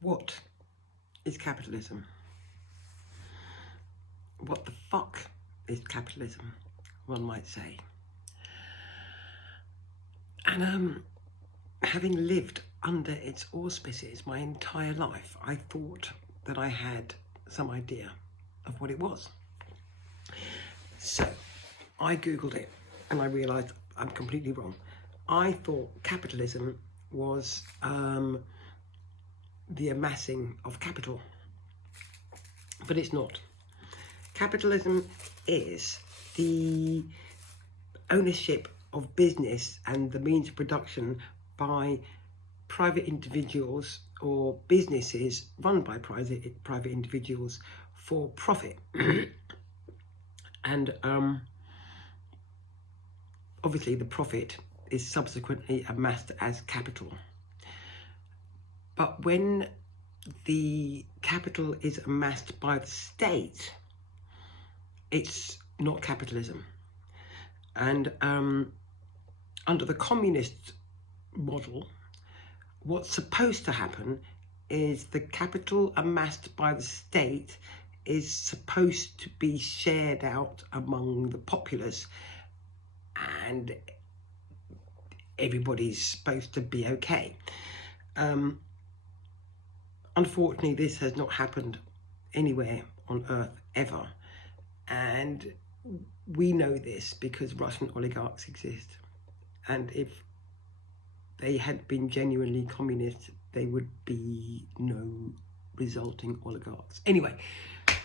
What is capitalism? What the fuck is capitalism, one might say. And having lived under its auspices my entire life, I thought that I had some idea of what it was. So I Googled it and I realised I'm completely wrong. I thought capitalism was the amassing of capital, but it's not. Capitalism is the ownership of business and the means of production by private individuals or businesses run by private individuals for profit. And obviously the profit is subsequently amassed as capital. But when the capital is amassed by the state, it's not capitalism. And under the communist model, what's supposed to happen is the capital amassed by the state is supposed to be shared out among the populace, and everybody's supposed to be okay. Unfortunately, this has not happened anywhere on earth ever, and we know this because Russian oligarchs exist, and if they had been genuinely communist, they would be no resulting oligarchs. Anyway,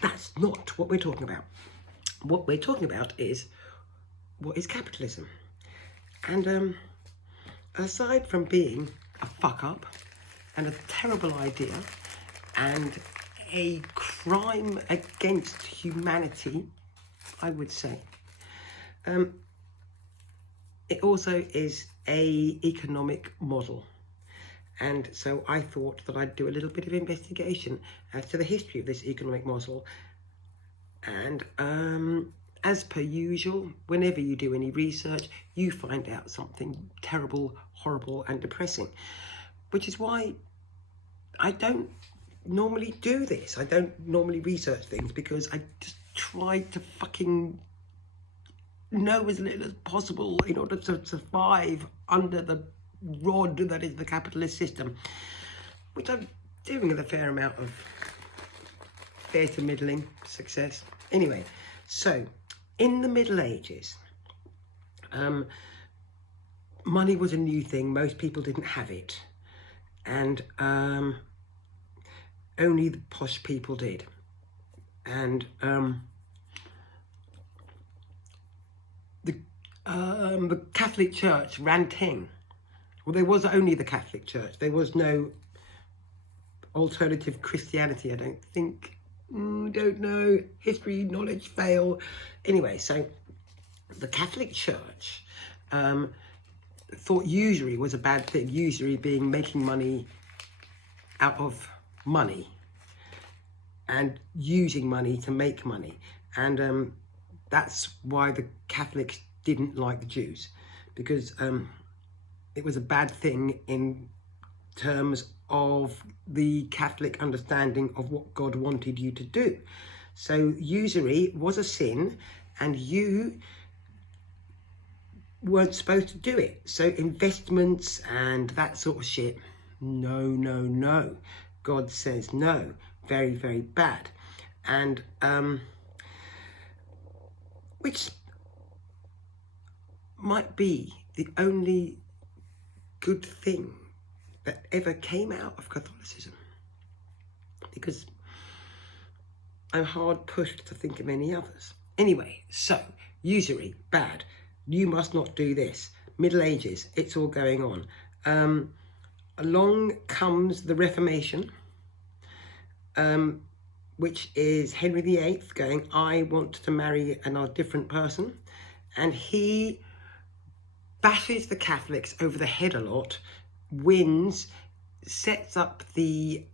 that's not what we're talking about. What we're talking about is, what is capitalism? And aside from being a fuck up and a terrible idea and a crime against humanity, I would say, it also is a economic model. And so I thought that I'd do a little bit of investigation as to the history of this economic model. And as per usual, whenever you do any research, you find out something terrible, horrible and depressing, which is why I don't normally do this. I don't normally research things, because I just try to fucking know as little as possible in order to survive under the rod that is the capitalist system, which I'm doing with a fair amount of fair to middling success. Anyway, so in the Middle Ages, money was a new thing. Most people didn't have it, and only the posh people did. And the Catholic Church ran ting. Well, there was only the Catholic Church. There was no alternative Christianity, I don't think. Don't know. History, knowledge, fail. Anyway, so the Catholic Church thought usury was a bad thing. Usury being making money out of money and using money to make money. And that's why the Catholics didn't like the Jews, because it was a bad thing in terms of the Catholic understanding of what God wanted you to do. So usury was a sin, and you weren't supposed to do it. So investments and that sort of shit, no, no, no. God says no. Very, very bad. And which might be the only good thing that ever came out of Catholicism, because I'm hard pushed to think of any others. Anyway, so usury, bad. You must not do this. Middle Ages, it's all going on. Along comes the Reformation, which is Henry VIII going, I want to marry a different person. And he bashes the Catholics over the head a lot, wins, sets up the,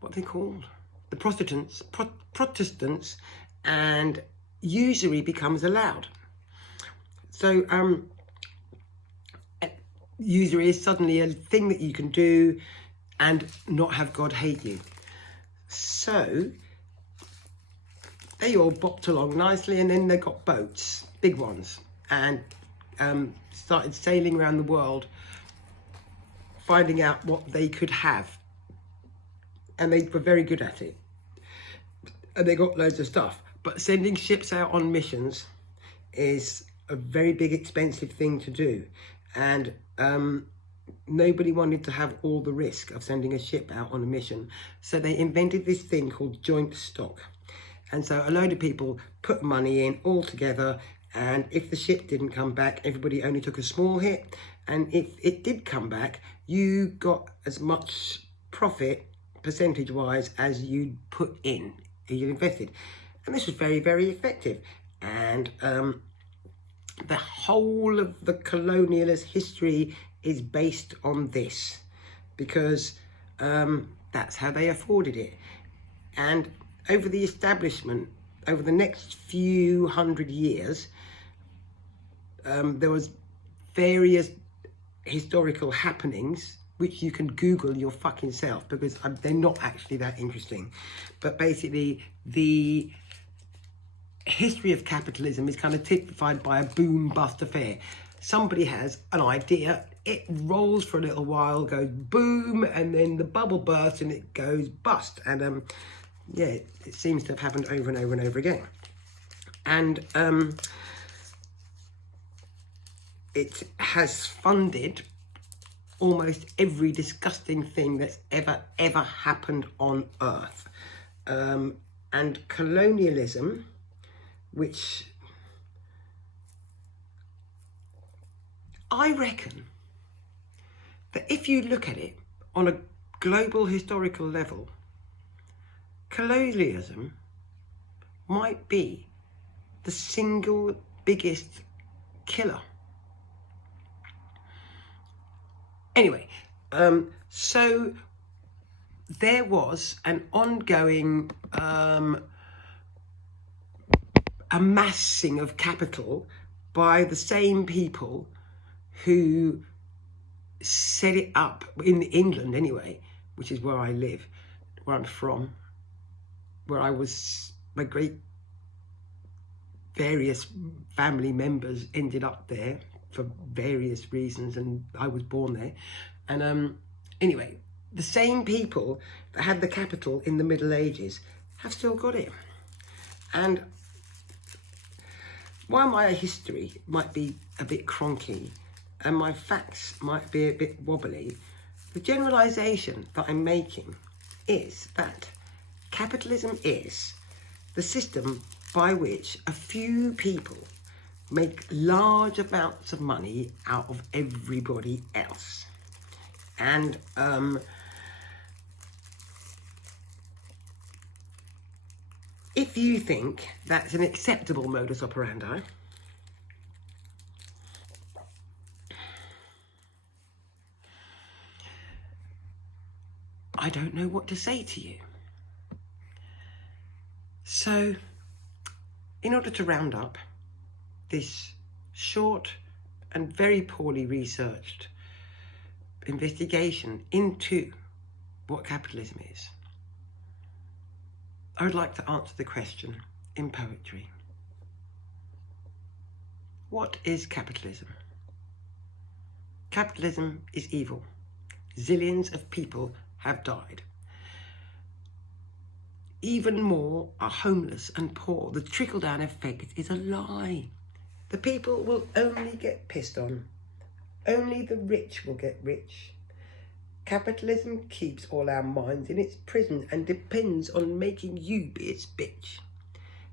what are they called? The Protestants, and usury becomes allowed. So usury is suddenly a thing that you can do. and not have God hate you. So they all bopped along nicely, and then they got boats, big ones, and started sailing around the world, finding out what they could have. And they were very good at it. And they got loads of stuff. But sending ships out on missions is a very big, expensive thing to do. And nobody wanted to have all the risk of sending a ship out on a mission. So they invented this thing called joint stock. And so a load of people put money in all together, and if the ship didn't come back, everybody only took a small hit. And if it did come back, you got as much profit percentage-wise as you put in, you invested. And this was very, very effective. And the whole of the colonialist history is based on this, because that's how they afforded it. And over the establishment, over the next few hundred years, there was various historical happenings, which you can Google your fucking self, because they're not actually that interesting. But basically, the history of capitalism is kind of typified by a boom-bust affair. Somebody has an idea, it rolls for a little while, goes boom, and then the bubble bursts and it goes bust. And yeah, it seems to have happened over and over and over again. And it has funded almost every disgusting thing that's ever happened on Earth. And colonialism, which I reckon that if you look at it on a global historical level, colonialism might be the single biggest killer. Anyway, so there was an ongoing amassing of capital by the same people who set it up in England anyway, which is where I live, where I'm from, where I was, my great various family members ended up there for various reasons, and I was born there. And anyway, the same people that had the capital in the Middle Ages have still got it. And while my history might be a bit cronky and my facts might be a bit wobbly, the generalisation that I'm making is that capitalism is the system by which a few people make large amounts of money out of everybody else. And if you think that's an acceptable modus operandi, I don't know what to say to you. So, in order to round up this short and very poorly researched investigation into what capitalism is, I would like to answer the question in poetry. What is capitalism? Capitalism is evil. Zillions of people have died. Even more are homeless and poor. The trickle-down effect is a lie. The people will only get pissed on. Only the rich will get rich. Capitalism keeps all our minds in its prison and depends on making you be its bitch.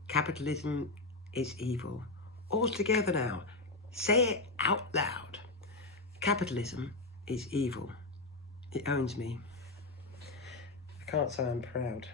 Capitalism is evil. All together now. Say it out loud. Capitalism is evil. It owns me. I can't say I'm proud.